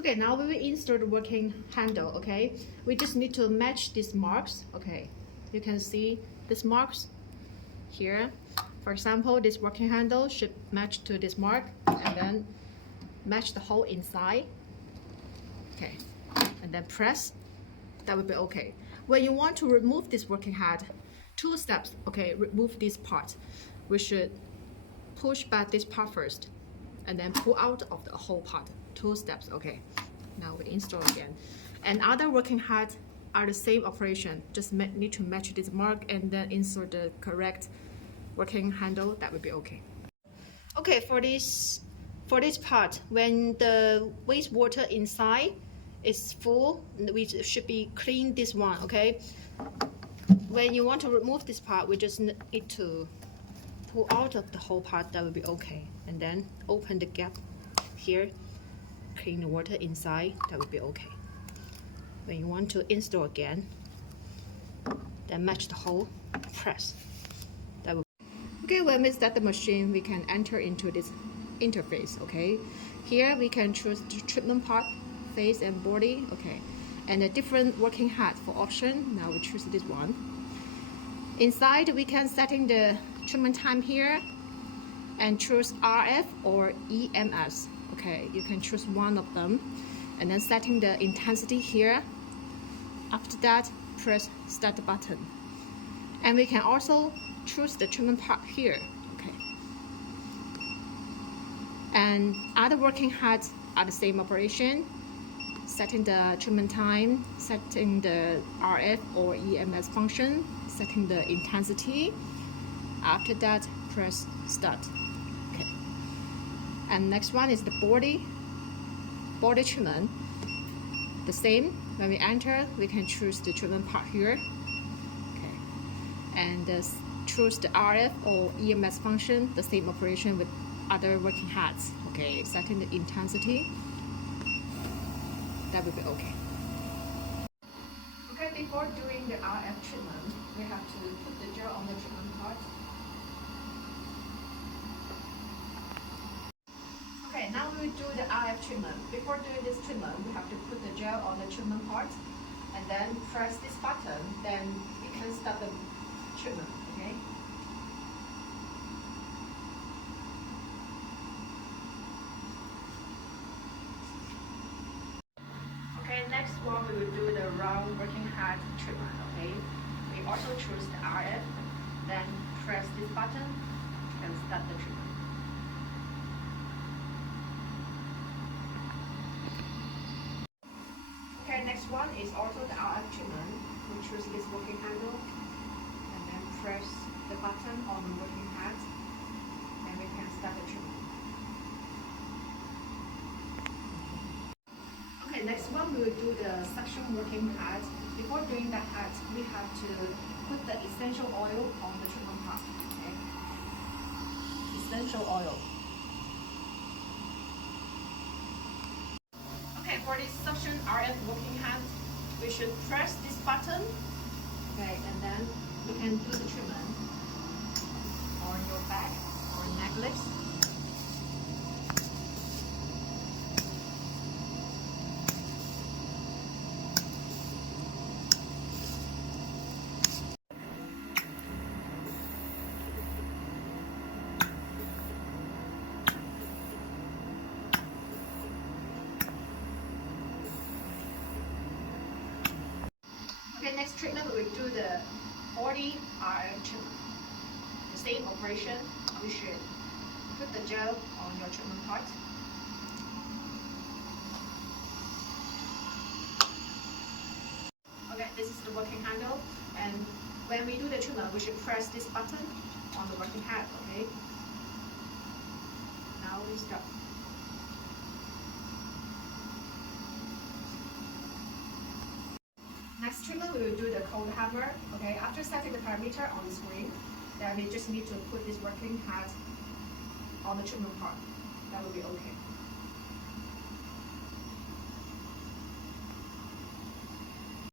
Okay, now we will insert the working handle. Okay, we just need to match these marks. Okay, you can see these marks here. For example, this working handle should match to this mark, and then match the hole inside. Okay, and then press. That would be okay. When you want to remove this working head, 2 steps. Okay, remove this part. We should push back this part first, and then pull out of the whole part. 2 steps. Okay, now we install again. And other working heads are the same operation. Just need to match this mark and then insert the correct working handle. That would be okay. Okay, for this part, when the wastewater inside is full, we should be clean this one. Okay, when you want to remove this part, we just need to pull out of the whole part. That will be okay, and then open the gap here, clean the water inside. That will be okay. When you want to install again, then match the hole, press. That will. Okay, when we start the machine, we can enter into this interface. Okay, here we can choose the treatment part, face and body. Okay, and a different working head for option. Now we choose this one. Inside, we can setting the treatment time here and choose RF or EMS. Okay, you can choose one of them, and then setting the intensity here. After that, press start button, and we can also choose the treatment part here. Okay, and other working heads are the same operation. Setting the treatment time, setting the RF or EMS function, setting the intensity. After that, press start. Okay. And next one is the body treatment. The same. When we enter, we can choose the treatment part here. Okay. And choose the RF or EMS function. The same operation with other working heads. Okay. Setting the intensity. That will be okay. Okay, before doing the RF treatment, we have to put the gel on the treatment part. Okay, now we do the RF treatment. Before doing this treatment, we have to put the gel on the treatment part, and then press this button, then we can start the treatment, okay? Okay, next one we will do the round working head treatment. Okay, we also choose the RF, then press this button and start the treatment. Okay, next one is also the RF treatment. We choose this working handle and then press the button on the working head, and we can start the treatment. Okay, next one we will do the suction working head. Before doing that head, we have to put the essential oil on the treatment part. Okay? Essential oil. Okay, for this suction RF working head, we should press this button. Okay, and then we can do the treatment on your back or necklace. Okay, next treatment we will do the body RF treatment. The same operation, we should put the gel on your treatment part. Okay, this is the working handle, and when we do the treatment, we should press this button on the working head. Okay. Now we start. Next treatment, we will do the cold hammer. Okay, after setting the parameter on the screen, then we just need to put this working head on the treatment part. That will be okay.